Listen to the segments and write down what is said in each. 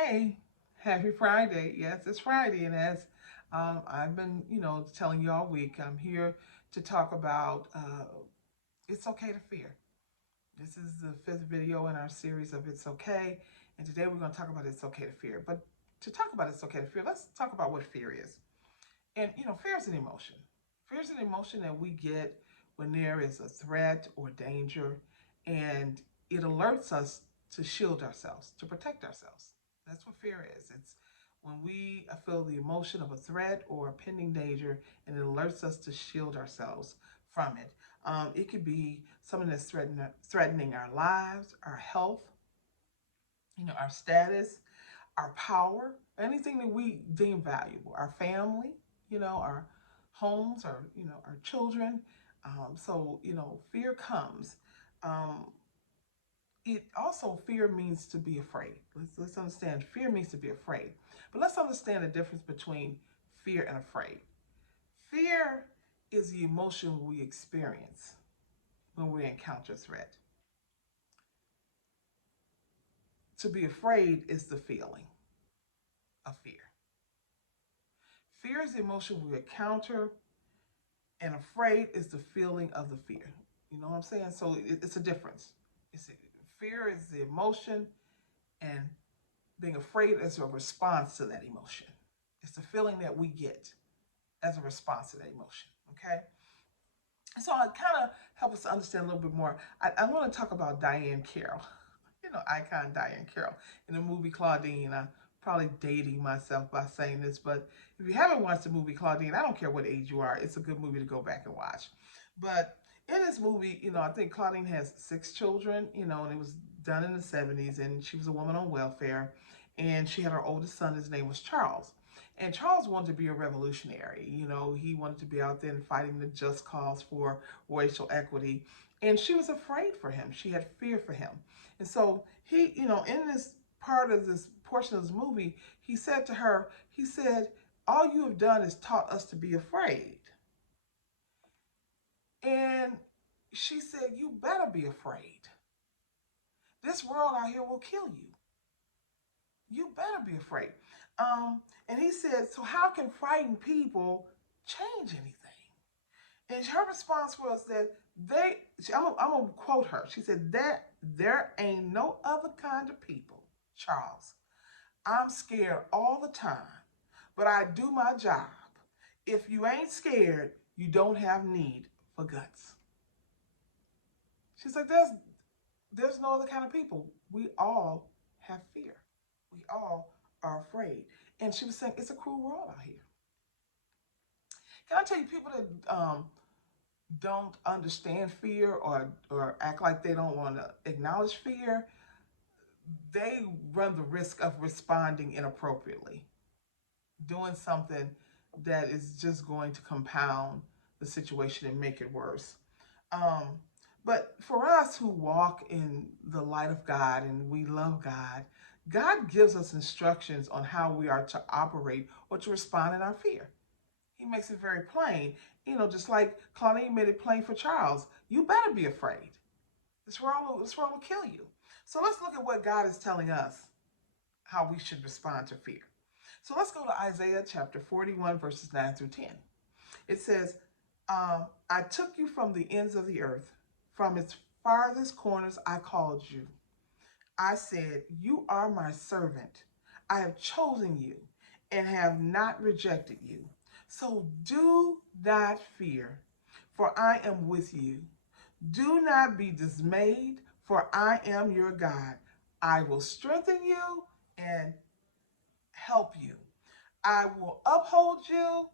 Hey, happy Friday. Yes, it's Friday. And as I've been, telling you all week, I'm here to talk about it's okay to fear. This is the fifth video in our series of It's Okay. And today we're going to talk about It's Okay to Fear. But to talk about It's Okay to Fear, let's talk about what fear is. And, fear is an emotion. Fear is an emotion that we get when there is a threat or danger, and it alerts us to shield ourselves, to protect ourselves. That's what fear is. It's when we feel the emotion of a threat or a pending danger, and it alerts us to shield ourselves from it. It could be something that's threatening our lives, our health, our status, our power, anything that we deem valuable, our family, our homes, our children. Fear comes. Um, it also, fear means to be afraid. Let's understand fear means to be afraid. But let's understand the difference between fear and afraid. Fear is the emotion we experience when we encounter threat. To be afraid is the feeling of fear. Fear is the emotion we encounter, and afraid is the feeling of the fear. You know what I'm saying? So it's a difference. Fear is the emotion, and being afraid is a response to that emotion. It's the feeling that we get as a response to that emotion. Okay. So I kind of help us to understand a little bit more. I want to talk about Diahann Carroll, icon Diahann Carroll in the movie Claudine. I'm probably dating myself by saying this, but if you haven't watched the movie Claudine, I don't care what age you are, it's a good movie to go back and watch. But in this movie, I think Claudine has six children, and it was done in the 70s, and she was a woman on welfare, and she had her oldest son. His name was Charles. And Charles wanted to be a revolutionary. He wanted to be out there and fighting the just cause for racial equity. And she was afraid for him. She had fear for him. And so he, in this part of this portion of this movie, he said to her, he said, all you have done is taught us to be afraid. And she said, you better be afraid. This world out here will kill you. You better be afraid. And he said, so how can frightened people change anything? And her response was that I'm going to quote her. She said, that there ain't no other kind of people, Charles. I'm scared all the time, but I do my job. If you ain't scared, you don't have need for guts. She's like, there's no other kind of people. We all have fear. We all are afraid. And she was saying, it's a cruel world out here. Can I tell you, people that don't understand fear or act like they don't want to acknowledge fear, they run the risk of responding inappropriately, doing something that is just going to compound the situation and make it worse. Um, but for us who walk in the light of God and we love God, God gives us instructions on how we are to operate or to respond in our fear. He makes it very plain, just like Claudine made it plain for Charles. You better be afraid. This world will kill you. So let's look at what God is telling us how we should respond to fear. So let's go to Isaiah chapter 41, verses 9 through 10. It says, I took you from the ends of the earth, from its farthest corners I called you. I said, you are my servant. I have chosen you and have not rejected you. So do not fear, for I am with you. Do not be dismayed, for I am your God. I will strengthen you and help you. I will uphold you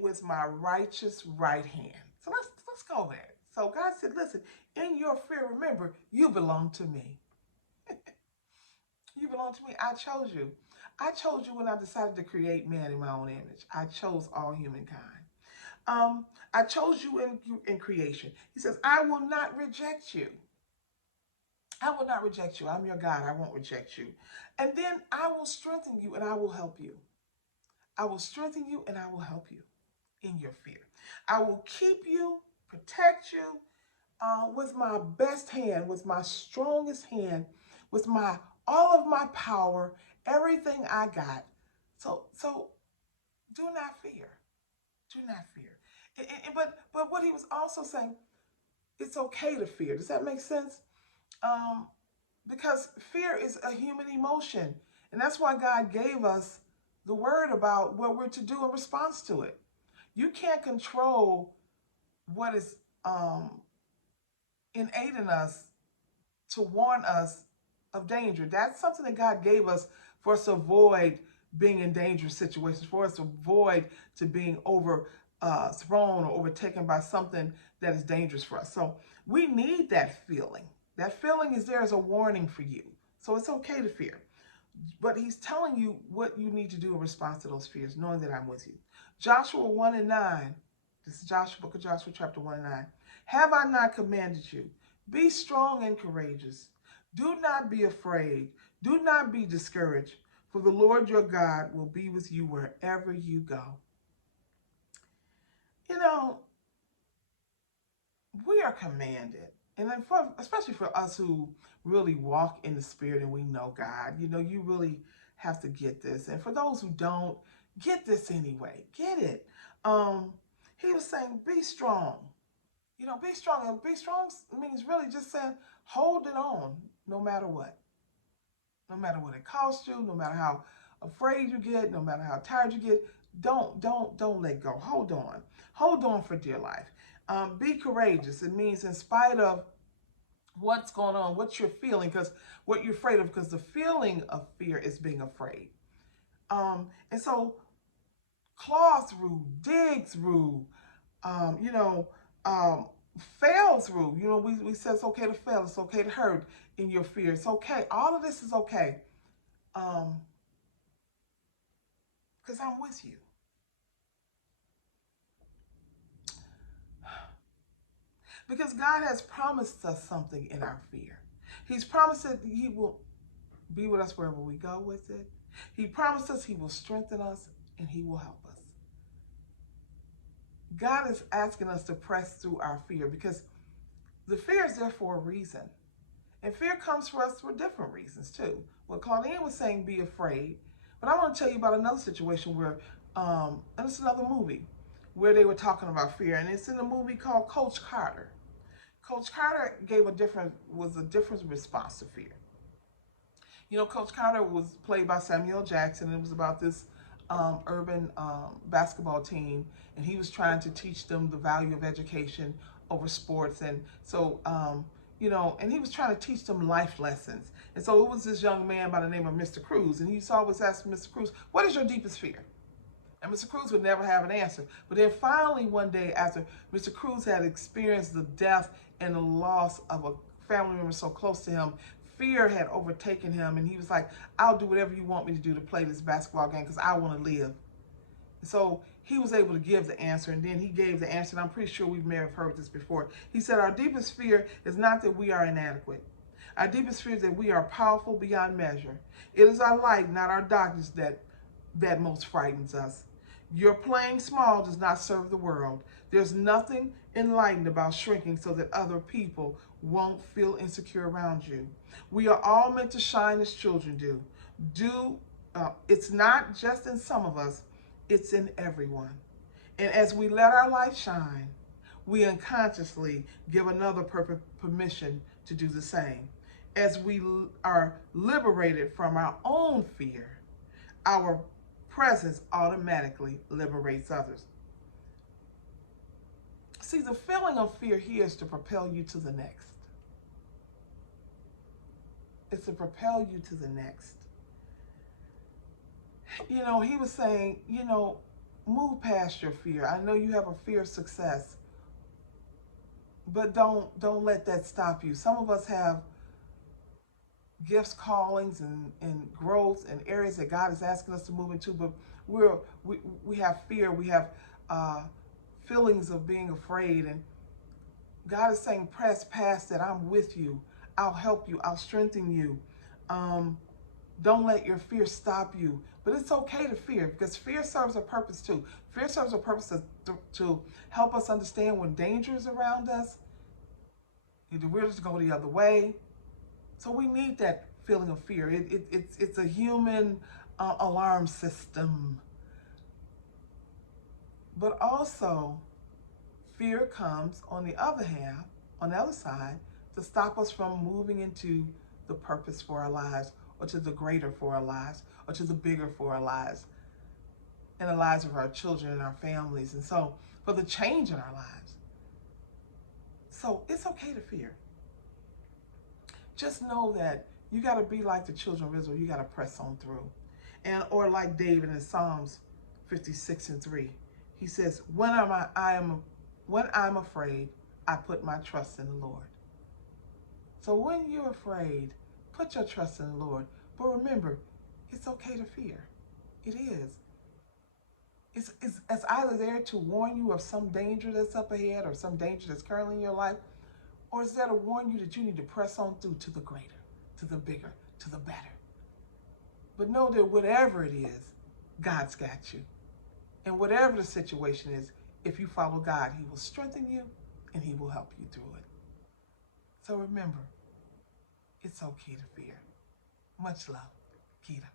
with my righteous right hand. So let's go there. So God said, listen, in your fear, remember, you belong to me. You belong to me. I chose you. I chose you when I decided to create man in my own image. I chose all humankind. I chose you in creation. He says, I will not reject you. I will not reject you. I'm your God. I won't reject you. And then I will strengthen you and I will help you. I will strengthen you and I will help you in your fear. I will keep you, protect you with my best hand, with my strongest hand, with my all of my power everything I got. So do not fear. Do not fear. But what he was also saying, it's okay to fear. Does that make sense? Um, because fear is a human emotion, and that's why God gave us the word about what we're to do in response to it. You can't control what is innate in us to warn us of danger. That's something that God gave us for us to avoid being in dangerous situations, for us to avoid to being thrown or overtaken by something that is dangerous for us. So we need that feeling. That feeling is there as a warning for you. So it's okay to fear. But he's telling you what you need to do in response to those fears, knowing that I'm with you. Joshua 1 and 9. This is Joshua, book of Joshua, chapter 1 and 9. Have I not commanded you? Be strong and courageous. Do not be afraid. Do not be discouraged, for the Lord your God will be with you wherever you go. You know, we are commanded, and then especially for us who really walk in the Spirit and we know God, you really have to get this. And for those who don't, get this anyway. Get it. He was saying, be strong. Be strong. And be strong means really just saying, hold it on no matter what. No matter what it costs you, no matter how afraid you get, no matter how tired you get, don't let go. Hold on. Hold on for dear life. Be courageous. It means in spite of what's going on, what you're feeling, because what you're afraid of, because the feeling of fear is being afraid. And so claw through, dig through, you know, fail through. We said it's okay to fail. It's okay to hurt in your fear. It's okay. All of this is okay. Because I'm with you. Because God has promised us something in our fear. He's promised that he will be with us wherever we go with it. He promised us he will strengthen us and he will help us. God is asking us to press through our fear because the fear is there for a reason. And fear comes for us for different reasons too. What Claudine was saying, be afraid. But I want to tell you about another situation where, and it's another movie where they were talking about fear. And it's in a movie called Coach Carter. Coach Carter was a different response to fear. Coach Carter was played by Samuel Jackson, and it was about this urban basketball team, and he was trying to teach them the value of education over sports, and so and he was trying to teach them life lessons. And so it was this young man by the name of Mr. Cruz, and he used to always ask Mr. Cruz, "What is your deepest fear?" And Mr. Cruz would never have an answer. But then finally one day after Mr. Cruz had experienced the death and the loss of a family member so close to him, fear had overtaken him. And he was like, "I'll do whatever you want me to do to play this basketball game because I want to live." So he was able to give the answer, and then he gave the answer, and I'm pretty sure we may have heard this before. He said, "Our deepest fear is not that we are inadequate. Our deepest fear is that we are powerful beyond measure. It is our light, not our darkness, that most frightens us. Your playing small does not serve the world. There's nothing enlightened about shrinking so that other people won't feel insecure around you. We are all meant to shine as children do. It's not just in some of us, it's in everyone. And as we let our light shine, we unconsciously give another permission to do the same. As we are liberated from our own fear, our presence automatically liberates others." See, the feeling of fear here is to propel you to the next. It's to propel you to the next. He was saying, move past your fear. I know you have a fear of success, but don't let that stop you. Some of us have gifts, callings, and growth and areas that God is asking us to move into, but we have fear. We have feelings of being afraid, and God is saying, press past that. I'm with you. I'll help you. I'll strengthen you. Don't let your fear stop you. But it's okay to fear because fear serves a purpose too. Fear serves a purpose to help us understand when danger is around us. Either we're just going the other way. So we need that feeling of fear. It's a human alarm system. But also, fear comes on the other half, on the other side, to stop us from moving into the purpose for our lives, or to the greater for our lives, or to the bigger for our lives, and the lives of our children and our families, and so for the change in our lives. So it's okay to fear. Just know that you got to be like the children of Israel. You got to press on through. And or like David in Psalms 56:3. He says, when I'm afraid, I put my trust in the Lord. So when you're afraid, put your trust in the Lord. But remember, it's okay to fear. It is. It's either there to warn you of some danger that's up ahead, or some danger that's currently in your life, or it's there to warn you that you need to press on through to the greater, to the bigger, to the better. But know that whatever it is, God's got you. And whatever the situation is, if you follow God, He will strengthen you and He will help you through it. So remember, it's okay to fear. Much love, Keita.